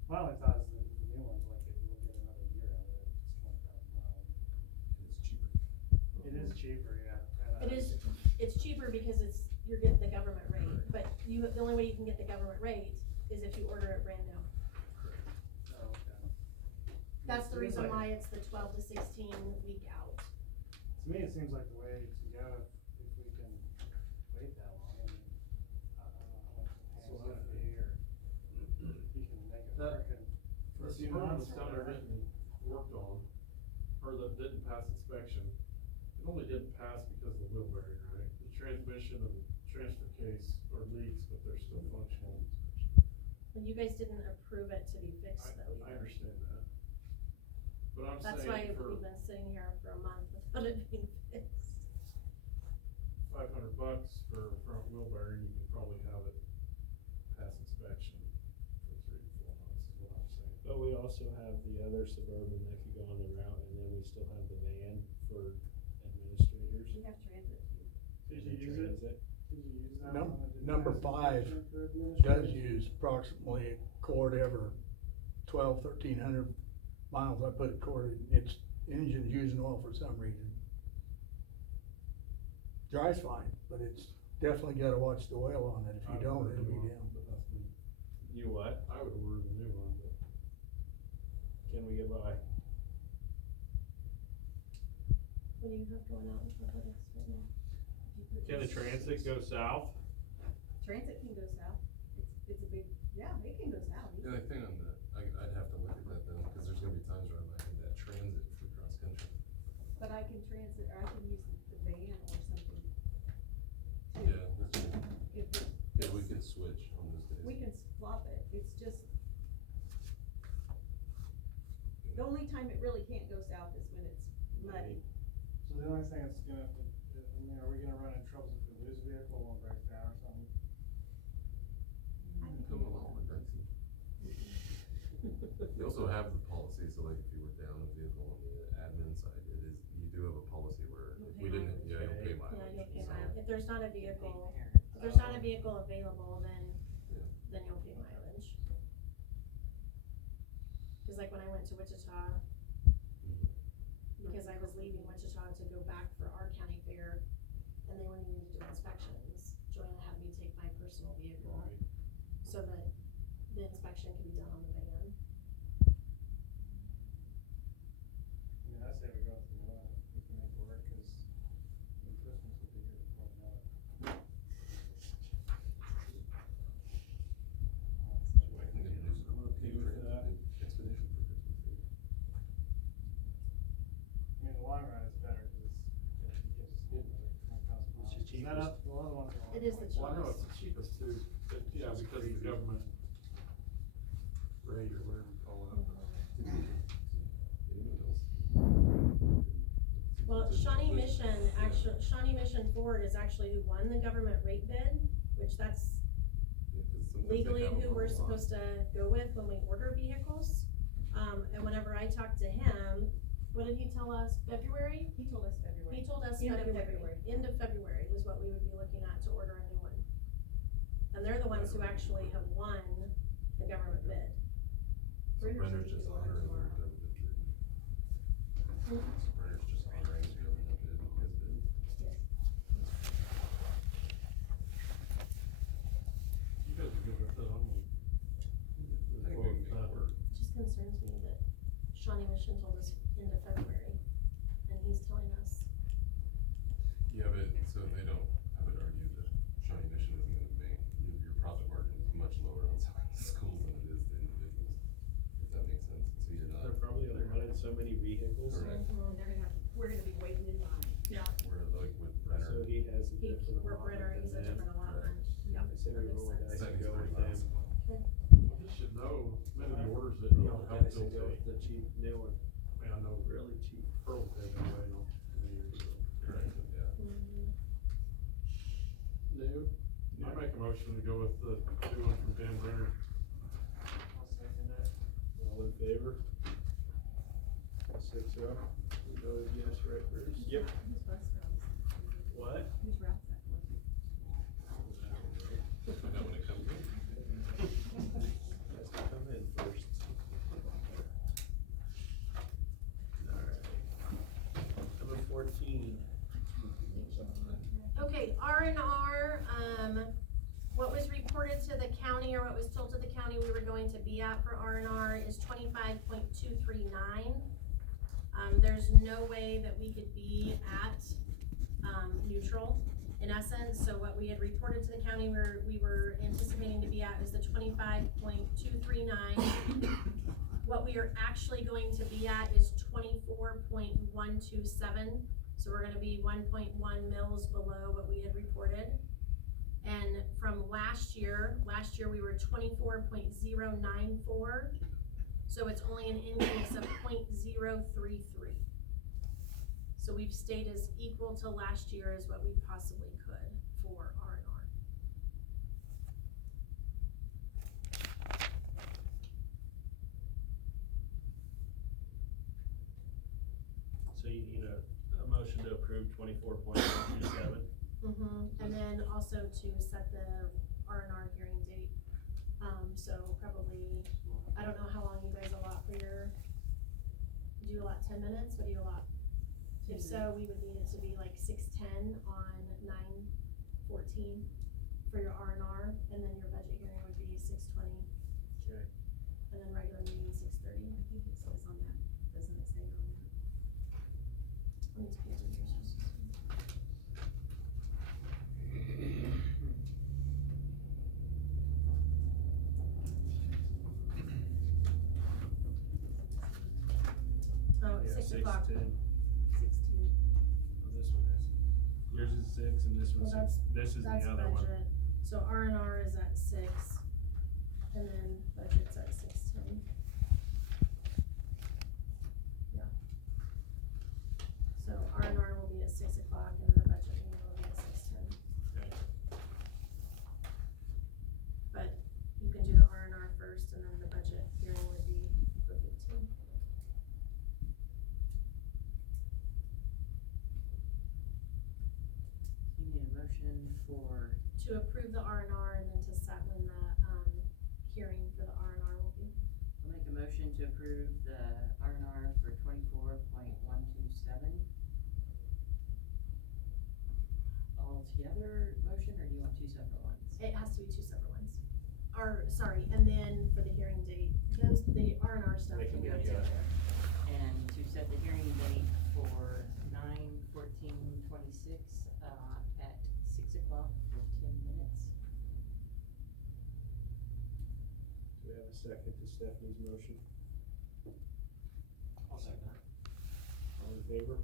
My only thought is the new ones, like, it will get another year out of it, it's 20,000 miles. It's cheaper. It is cheaper, yeah. It is, it's cheaper because you're getting the government rate, but the only way you can get the government rate is if you order it brand new. Oh, okay. That's the Seems reason like- why it's the 12 to 16 week out. To me, it seems like the way to go if we can wait that long. I mean, I don't know how much the payment's gonna be, or you can make it work in for a The few Suburban months or Stunner whatever. didn't worked on, or that didn't pass inspection, it only didn't pass because of the wheel bearing, right? The transmission and transfer case are leaks, but they're still functional. But you guys didn't approve it to be fixed though I either. understand that. But I'm That's why saying for we've been sitting here for a month without it being fixed. $500 for a front wheel bearing, you could probably have it pass inspection for 3 to 4 months, is what I'm saying. But we also have the other Suburban that could go on the route, and then we still have the van for administrators. We have transit too. Did and you use it? transit. Did you use that Num- one that didn't number pass 5 inspection for Does administrators? use approximately a quart every 1,300 miles. I put a quart in. Its engine's using oil for some reason. Drives fine, but it's definitely gotta watch the oil on it. If you don't, it'll be down. But that's me. You what? I would order the new one, but. Can we get by? What do you have going out with athletics right now? Can the transit go south? Transit can go south. It's a big, yeah, it can go south. The only thing on that, I'd have to look at that though, cause there's gonna be times where I might need that transit for cross country. But I can transit, or I can use the van or something. Yeah, that's true. If it, Yeah, we could switch on those days. we can swap it, it's just. The only time it really can't go south is when it's muddy. So the only thing that's gonna, I mean, are we gonna run into troubles if we lose a vehicle, won't break down or something? Come along with Dixie. You also have the policy, so like if you were down a vehicle on the admin side, you do have a policy where You'll if pay we didn't, mileage. yeah, you'll pay Yeah, mileage. you'll pay so- mileage. If there's not a vehicle, if there's not a vehicle available, then you'll pay mileage. Cause like when I went to Wichita, because I was leaving Wichita to go back for our county fair, and they were needing to do inspections, Joanna had me take my personal vehicle, so that the inspection could be done on the van. I mean, I say we go with the new one, if we can make it work, cause Christmas will be here before we know it. I can get a new, I'm okay new with that. new expedition for Christmas Eve. I mean, the long run is better, cause you know, you can just get another 20,000 miles. It's the Is that up, the other ones are. It is the Well, I know it's the cheapest too, but yeah, because of the government rate or whatever you call it. Well, Shawnee Mission Ford is actually who won the government rate bid, which that's legally who we're supposed to go with when we order vehicles. And whenever I talked to him, what did he tell us, February? He told us February. He told us End of February, February. end of February was what we would be looking at to order a new one. And they're the ones who actually have won the government bid. So Brenner's just honoring the tomorrow. government bid. So Brenner's just honoring the government bid, his bid. You guys are good with that, I'm like. I think we can make it work. It just concerns me that Shawnee Mission told us end of February, and he's telling us, Yeah, but so they don't, I would argue that Shawnee Mission isn't gonna make, your profit margin is much lower on some of the schools than it is to individuals. If that makes sense, so you're not. They're probably only running so many vehicles. Correct. And they're gonna have, we're gonna be waiting in line. yeah, Where like know, maybe the orders that, you know, I help said build go with the cheap new one, I mean, I know really cheap. Pearl did anyway, not too many years ago. Right, yeah. New? I make a motion to go with the new one from Dan Brenner. I'll second that. All in favor? 6-0. We voted yes, right, Bruce? Yep. Who's Russ Rouse? What? Who's Rouse that was? Find out when it comes in. Has to come in first. Alright. Number 14. Okay, R&R, what was reported to the county, or what was told to the county we were going to be at for R&R is 25.239. There's no way that we could be at, neutral, in essence, so what we had reported to the county we were anticipating to be at is the 25.239. What we are actually going to be at is 24.127, so we're gonna be 1.1 mils below what we had reported. And from last year we were 24.094, so it's only an increase of 0.033. So we've stayed as equal to last year as what we possibly could for R&R. So you need a motion to approve 24.127. And then also to set the R&R hearing date. So probably, I don't know how long you guys allot for your, do you allot 10 minutes? What do you allot? If so, we would need it to be like 6:10 on 9/14 for your R&R, and then your budget hearing would be 6:20. Okay. And then regular meeting 6:30. I think it says on that, doesn't it say on that? On these pages here. Oh, Yeah, 6 o'clock. 6:10. 16. Oh, this one is. Yours is 6 and this Well, one's 6. This is That's the other one. budget. So R&R is at 6, and then budget's at 6:10. Yeah. So R&R will be at 6 o'clock, and then the budget meeting will be at 6:10. Okay. But you can do the R&R first, and then the budget hearing would be for 15. You need a motion for, To approve the R&R, and then to set when the, hearing for the R&R will be. I'll make a motion to approve the R&R for 24.127. All together motion, or do you want two separate ones? It has to be 2 separate ones. And then for the hearing date, the R&R stuff They can can go be, together. And to set the hearing date for 9/14/26, at 6 o'clock for 10 minutes. Do we have a second to Stephanie's motion? I'll second that. All in favor?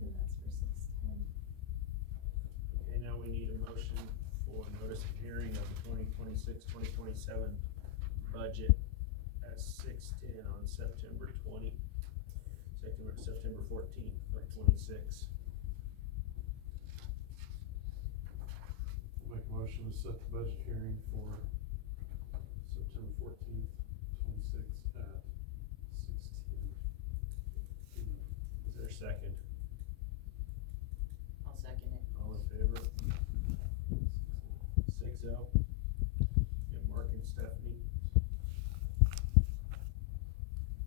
And that's for 6:10. Okay, now we need a motion for notice of hearing of the 2026-2027 budget at 6:10 on September 14th of 26. I'll make a motion to set the budget hearing for September 14th, 26 at 6:10 p.m. Is there a second? I'll second it. All in favor? 6-0. Yeah, Mark and Stephanie.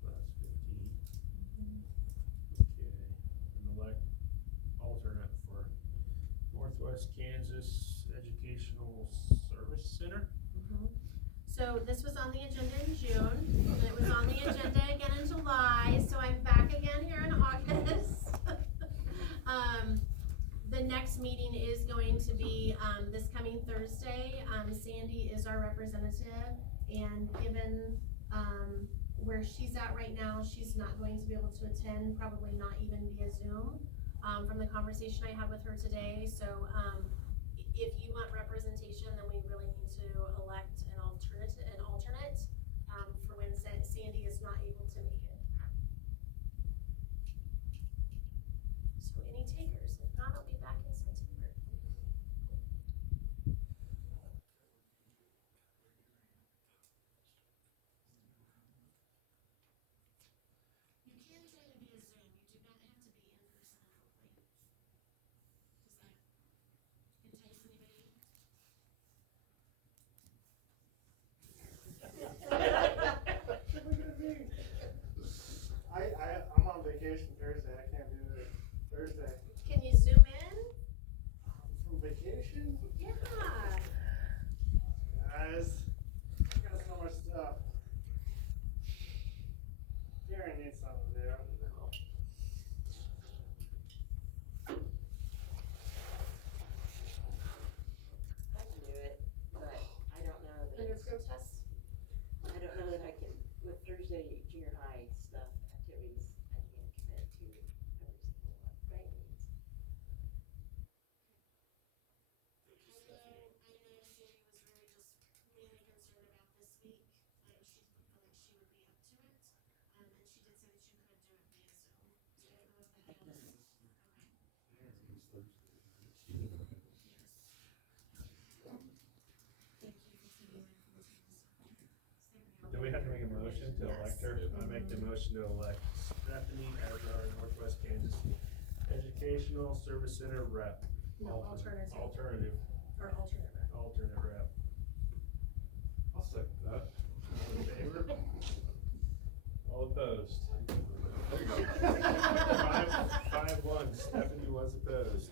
That's 15. Okay, and elect alternate for Northwest Kansas Educational Service Center. So this was on the agenda in June, and it was on the agenda again in July, so I'm back again here in August. The next meeting is going to be, this coming Thursday. Sandy is our representative, and given, where she's at right now, she's not going to be able to attend, probably not even via Zoom, from the conversation I had with her today. So, if you want representation, then we really need to elect an alternate, for when Sandy is not able to make it. So any takers? If not, I'll be back in September. You can join via Zoom, you do not have to be in person in Oakley. Does that entice anybody? Look at me. I'm on vacation Thursday, I can't do it Thursday. Can you zoom in? From vacation? Yeah. Guys, I got so much stuff. Gary needs something to do. I can do it, but I don't know that, Under protest? I don't know that I can, with Thursday junior high stuff, activities, I can't commit to every single one, right? I know Sandy was really concerned about this week. She didn't feel like she would be up to it. And she did say that you could do it via Zoom. So I don't know if that helps. Okay. Thank you for taking my phone. Do we have to make a motion to elect her? I make the motion to elect Stephanie as our Northwest Kansas Educational Service Center rep. No, alternative. Alternative, Or alternate rep. alternate rep. I'll second that. All in favor? All opposed? There you go. 5-1, Stephanie was opposed.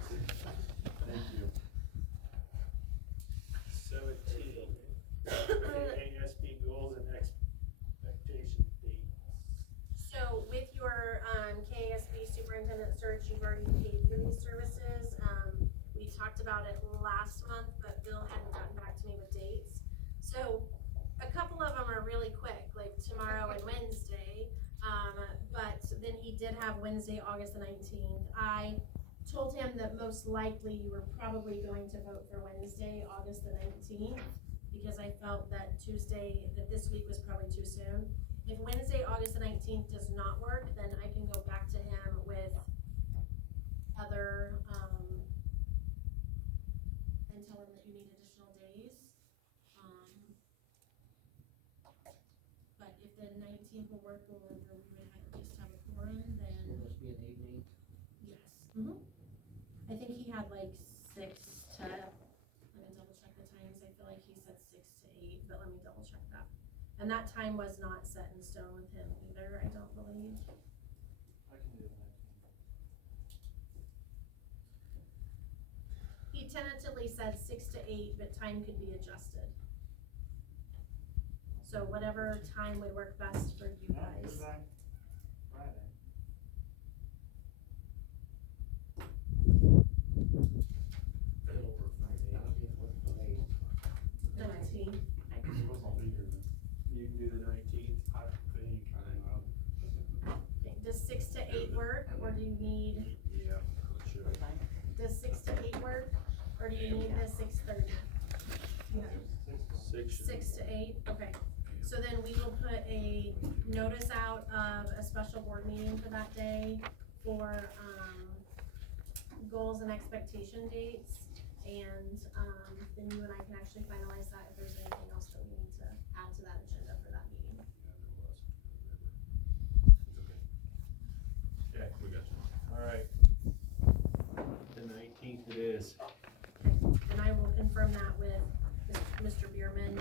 Thank you. 17, ASB goals and expectation dates. So with your, KASB superintendent search, you've already paid for these services. We talked about it last month, but Bill hadn't gotten back to me with dates. So a couple of them are really quick, like tomorrow and Wednesday. But then he did have Wednesday, August the 19th. I told him that most likely you were probably going to vote for Wednesday, August the 19th, because I felt that that this week was probably too soon. If Wednesday, August the 19th does not work, then I can go back to him with other, and tell him that you need additional days. But if the 19th will work, or we would at least have a quorum, then Will this be an evening? yes. I think he had like 6 to, let me double check the times, I feel like he said 6 to 8, but let me double check that. And that time was not set in stone with him either, I don't believe. I can do the 19th. He tentatively said 6 to 8, but time could be adjusted. So whatever time would work best for you guys. Thursday, Friday. It'll work for me. 19. I suppose I'll be here then. You can do the 19th. I think, I don't know. Okay, does 6 to 8 work, or do you need, Yeah, sure. does 6 to 8 work, or do you need the 6:30? 6 to 8, okay. So then we will put a notice out of a special board meeting for that day for, goals and expectation dates. And, then you and I can actually finalize that if there's anything else that we need to add to that agenda for that meeting. Yeah, we got you. All right. The 19th it is. And I will confirm that with Mr. Bierman.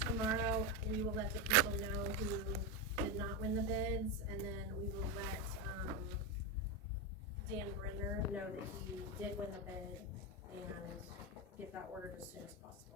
Tomorrow, we will let the people know who did not win the bids, and then we will let, Dan Brenner know that he did win the bid, and get that ordered as soon as possible.